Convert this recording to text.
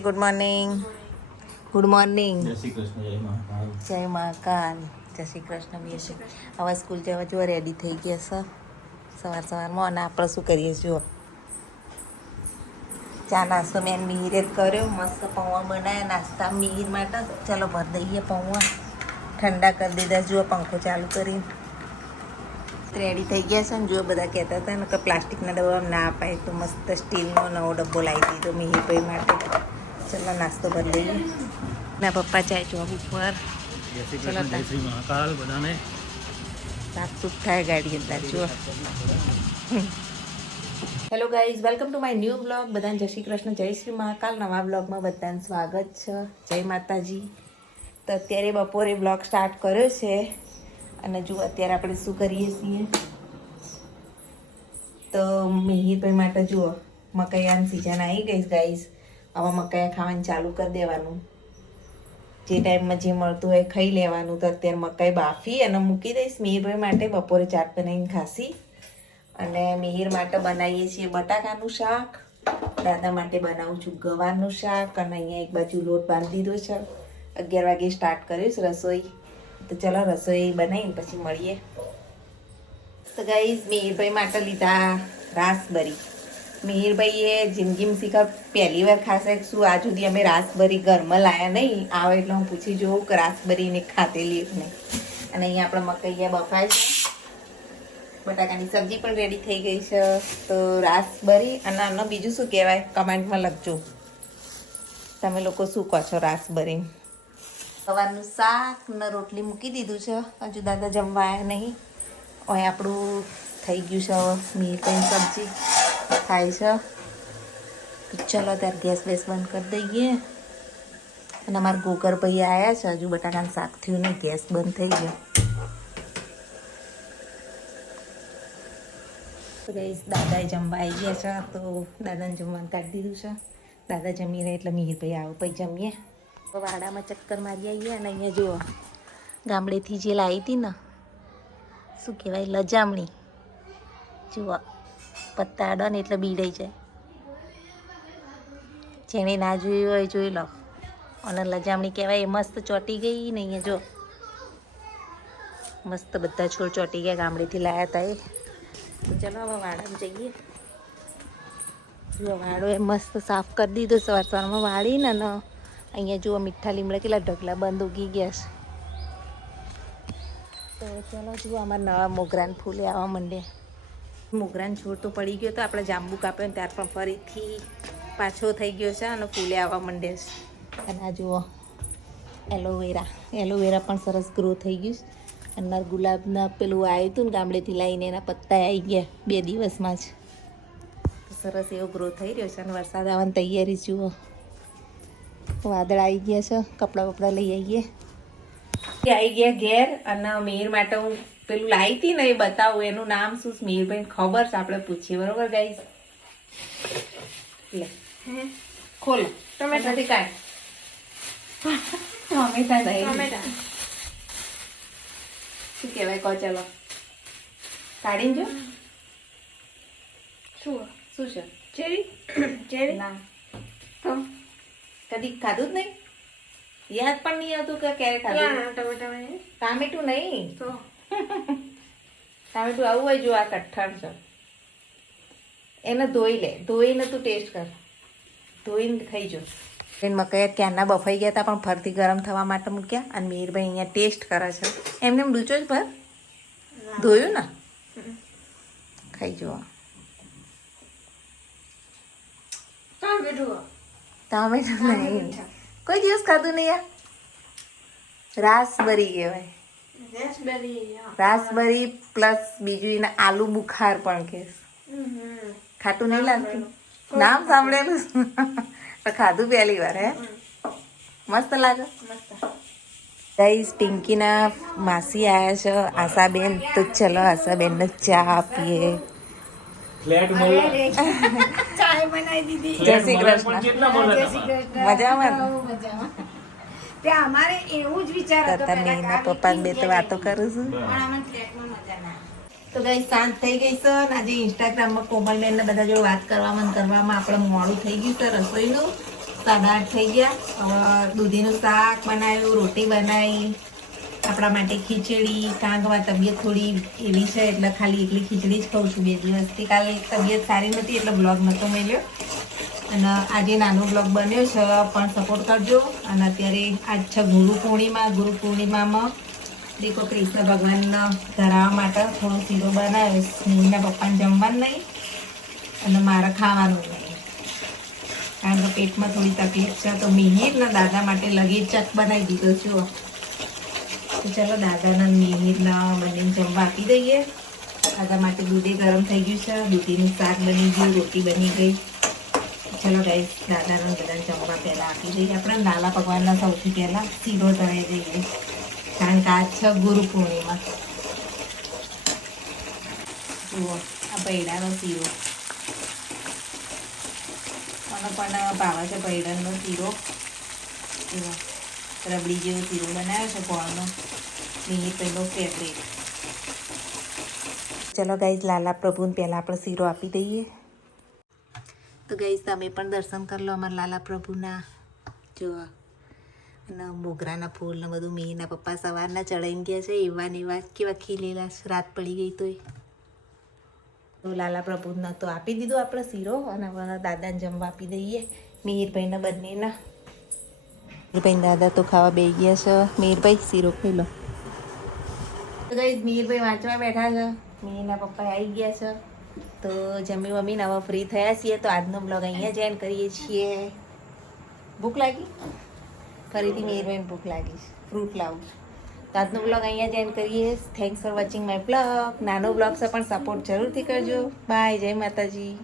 Good morning. Good morning. જય શ્રી કૃષ્ણ. જય મહાકાલ. જય મહાકાલ. જય શ્રી કૃષ્ણ. હવે સ્કૂલ જવા જો રેડી થઈ ગયા છે સવારમાં. અને આપણે શું કરીએ જુઓ, ચા નાસ્તો મેં મિહિરે જ કર્યો. મસ્ત પૌવા બનાવ્યા નાસ્તા મિહિર માટે. ચાલો ભર દઈએ પૌવા. ઠંડા કરી દીધા. જુઓ પંખો ચાલુ કરીને રેડી થઈ ગયા છે. ને જુઓ બધા કહેતા હતા ને કે પ્લાસ્ટિકના ડબ્બા ના અપાય, તો મસ્ત સ્ટીલનો નવો ડબ્બો લાવી દીધો મિહિરભાઈ માટે. ચલો નાસ્તો ભરી દઈએ. ના પપ્પા ચાય જોબ ઉપર. જય શ્રી કૃષ્ણ. જય શ્રી મહાકાલ બધાને. સાફ સુફ થાય ગાડી અંદર. જુઓ. Hello guys, welcome to my new blog. બધાને જય શ્રી કૃષ્ણ, જય શ્રી મહાકાલ. નવા બ્લોગમાં બધાને સ્વાગત છે. જય માતાજી. તો અત્યારે બપોરે બ્લોગ સ્ટાર્ટ કર્યો છે. અને જુઓ અત્યારે આપણે શું કરીએ છીએ, તો મિહિરભાઈ માટે જુઓ મકાઈની સિઝન આવી ગઈ ગાઈઝ. હવે મકાઈ ખાવાનું ચાલુ કરી દેવાનું. જે ટાઈમમાં જે મળતું હોય ખાઈ લેવાનું. તો અત્યારે મકાઈ બાફી અને મૂકી દઈશ મિહિરભાઈ માટે. બપોરે ચાટ બનાવીને ખાસી. અને મિહિર માટે બનાવીએ છીએ બટાકાનું શાક. દાદા માટે બનાવું છું ગવારનું શાક. અને અહીંયા એક બાજુ લોટ બાંધી દીધો છે. 11 વાગે સ્ટાર્ટ કરીશ રસોઈ. તો ચલો રસોઈ બનાવીને પછી મળીએ. તો ગાઈઝ મિહિરભાઈ માટે લીધા રાસબરી. મિહિરભાઈએ જિંદગીમાં શીખર પહેલી વાર ખાશે શું. આજ સુધી અમે રાસબરી ઘરમાં લાયા નહીં. આવે એટલે હું પૂછી જોઉં કે રાસબરીને ખાતેલી એક નહીં. અને અહીંયા આપણે મકાઈયા બફાય છે. બટાકાની સબ્જી પણ રેડી થઈ ગઈ છે. તો રાસબરી અને આનો બીજું શું કહેવાય કમેન્ટમાં લખજો. તમે લોકો શું કહો છો રાસબરી. સવારનું શાક ને રોટલી મૂકી દીધું છે. હજુ દાદા જમવા આવ્યા નહીં. હવે આપણું થઈ ગયું છે. હવે મિહિરભાઈની સબ્જી થાય છે. ચલો ત્યારે ગેસ બેસ બંધ કરી દઈએ. અને અમારા ગોકરભાઈ આવ્યા છે. હજુ બટાકાનું શાક થયું નહીં, ગેસ બંધ થઈ ગયો. દાદાએ જમવા આવી ગયા છે. તો દાદાને જમવાનું કાઢી દીધું છે. દાદા જમી રહે એટલે મિહિરભાઈ આવો પછી જમીએ. વાડામાં ચક્કર મારી આવીએ. અને અહીંયા જુઓ ગામડેથી જે લાવી હતી ને, શું કહેવાય, લજામણી. જુઓ પત્તા આડો ને એટલે બીડાઈ જાય. જેણે ના જોયું હોય જોઈ લો. અને લજામણી કહેવાય. એ મસ્ત ચોટી ગઈ ને. અહીંયા જો મસ્ત બધા છોડ ચોટી ગયા. ગામડેથી લાવ્યા હતા એ. તો ચલો હવે વાડામાં જઈએ. જુઓ વાડો એ મસ્ત સાફ કરી દીધો સવારમાં વાળીને. અહીંયા જુઓ મીઠા લીમડા કેટલા ઢગલા બંધ ઉગી ગયા છે. તો ચલો જુઓ અમારા નવા મોગરાન ફૂલે આવવા માંડ્યા. મોગરાન છોડ તો પડી ગયો તો આપણે જાંબુ કાપ્યો ને ત્યાર પણ ફરીથી પાછો થઈ ગયો છે. અને ફૂલે આવવા માંડ્યા છે. અને આ જુઓ એલોવેરા પણ સરસ ગ્રો થઈ ગયું છે. અને ગુલાબના પેલું આવ્યું હતું ને ગામડેથી લાવીને, એના પત્તા આવી ગયા 2 દિવસમાં જ. સરસ એવો ગ્રો થઈ રહ્યો છે. અને વરસાદ આવવાની તૈયારી જુઓ. વાદળ આવી ગયા છે. કપડાં બપડા લઈ આવીએ. આવી ગયા ઘેર. અને મિહિર માટે હું પેલું લાવી હતી ને એ બતાવું. એનું નામ શું મિહિરભાઈને ખબર છે, આપણે પૂછીએ. બરોબર ગાઈસ. લે ખોલો. ટમેટાથી કાઢ. ટમેટા શું કહેવાય કહો. ચાલો કાઢીને જો. શું છે? ચેરી ના. કદી ખાધું જ નહીં? યાદ પણ નહીં આવતું કે ક્યારે ખાધું. ટામેટું નહીં. ટામેટું આવું હોય જો. આ કઠણ છે. એને ધોઈ લે. ધોઈને તું ટેસ્ટ કર. ધોઈને ખાઈ જો. મકાઈ ક્યારના બફાઈ ગયા હતા પણ ફરતી ગરમ થવા માટે મૂક્યા. અને મિહિરભાઈ અહીંયા ટેસ્ટ કરે છે. એમને ડૂચો જ ભર ધોયું ને. ખાઈ જુઓ. ટામેટું નહીં. કોઈ દિવસ ખાધું નહીં યાર. રાસબરી કહેવાય. રાસબરી પ્લસ બીજું એને આલુ બુખાર પણ કે. ખાટું નહીં લાગતું? નામ સાંભળેલું તો ખાધું પહેલી વાર. હે મસ્ત લાગે. ગાઈસ પિંકીના માસી આવ્યા છે, આશાબેન. તો ચલો આશાબેનને ચા આપીએ. જય શ્રી કૃષ્ણ. મજામાં? અમારે એવું જ વિચાર હતો. પપ્પા બે તો વાતો કરું છું. તો ગાઈસ સાંજ થઈ ગઈ છે. આજે ઇન્સ્ટાગ્રામમાં કોમલબેન ને બધા જોડે વાત કરવામાં આપણે મોડું થઈ ગયું છે રસોઈનું. 8:30 થઈ ગયા. હવે દૂધીનું શાક બનાવ્યું, રોટી બનાવી, આપણા માટે ખીચડી. કારણ કે મારી તબિયત થોડી એવી છે એટલે ખાલી એકલી ખીચડી જ ખાઉં છું 2 દિવસથી. કાલે તબિયત સારી નથી એટલે બ્લોગ નહોતો મળ્યો. અને આજે નાનો બ્લોગ બન્યો છે, પણ સપોર્ટ કરજો. અને અત્યારે આજ છે ગુરુ પૂર્ણિમા. ગુરુ પૂર્ણિમામાં દેખો કૃષ્ણ ભગવાનના ધરાવવા માટે થોડો શીરો બનાવ્યો. સ્નેહીના પપ્પાને જમવાનું નહીં અને મારે ખાવાનું નહીં, કારણ કે પેટમાં થોડી તકલીફ છે. તો મિહિરના દાદા માટે લગેજ ચક બનાવી દીધો છું. તો ચલો દાદાના મિહિરના બંને જમવા આપી દઈએ. દાદા માટે દૂધે ગરમ થઈ ગયું છે, દૂધીનું શાક બની ગયું, રોટી બની ગઈ. ચલો ગાઈસ, દાદાને બધાને જમવા પહેલાં આપી દઈએ. આપણે લાલા ભગવાનના સૌથી પહેલાં શીરો ધરાઈ દઈએ, કારણ કે આજ છે ગુરુ પૂર્ણિમા. જુઓ આ પૈડાનો શીરો, મને પણ ભાવે છે પૈડાનો શીરો. જુઓ રબડી જેવો શીરો બનાવ્યો છે ગોળનો, મિહિર પહેલો ફેવરેટ. ચલો ગાઈસ, લાલા પ્રભુને પહેલાં આપણે શીરો આપી દઈએ. તો ગાઈસ, તમે પણ દર્શન કરી લો અમારા લાલા પ્રભુના. જુઓ અને મોગરાના ફૂલ ને બધું મિહિરના પપ્પા સવારના ચડાઈને ગયા છે. એવા ને એવા કેવા ખીલેલા છે, રાત પડી ગઈ તોય. તો લાલા પ્રભુને તો આપી દીધો આપણે શીરો, અને હવે દાદાને જમવા આપી દઈએ. મિહિરભાઈને બંનેના. મિહિરભાઈ દાદા તો ખાવા બેસી ગયા છે. મિહિરભાઈ શીરો ખાઈ લો. તો ગાઈસ, મિહિરભાઈ વાંચવા બેઠા છે, મિહિરના પપ્પા આવી ગયા છે. તો જમી મમ્મીને હવે ફ્રી થયા છીએ. તો આજનો બ્લોગ અહીંયા જ એન્ડ કરીએ છીએ. ભૂખ લાગી? ફરીથી મિહિરભાઈને ભૂખ લાગી છે, ફ્રૂટ લાવું. તો આજનો બ્લોગ અહીંયા જ એન્ડ કરીએ. Thanks for watching my blog. નાનો બ્લોગ છે પણ સપોર્ટ જરૂરથી કરજો. બાય, જય માતાજી.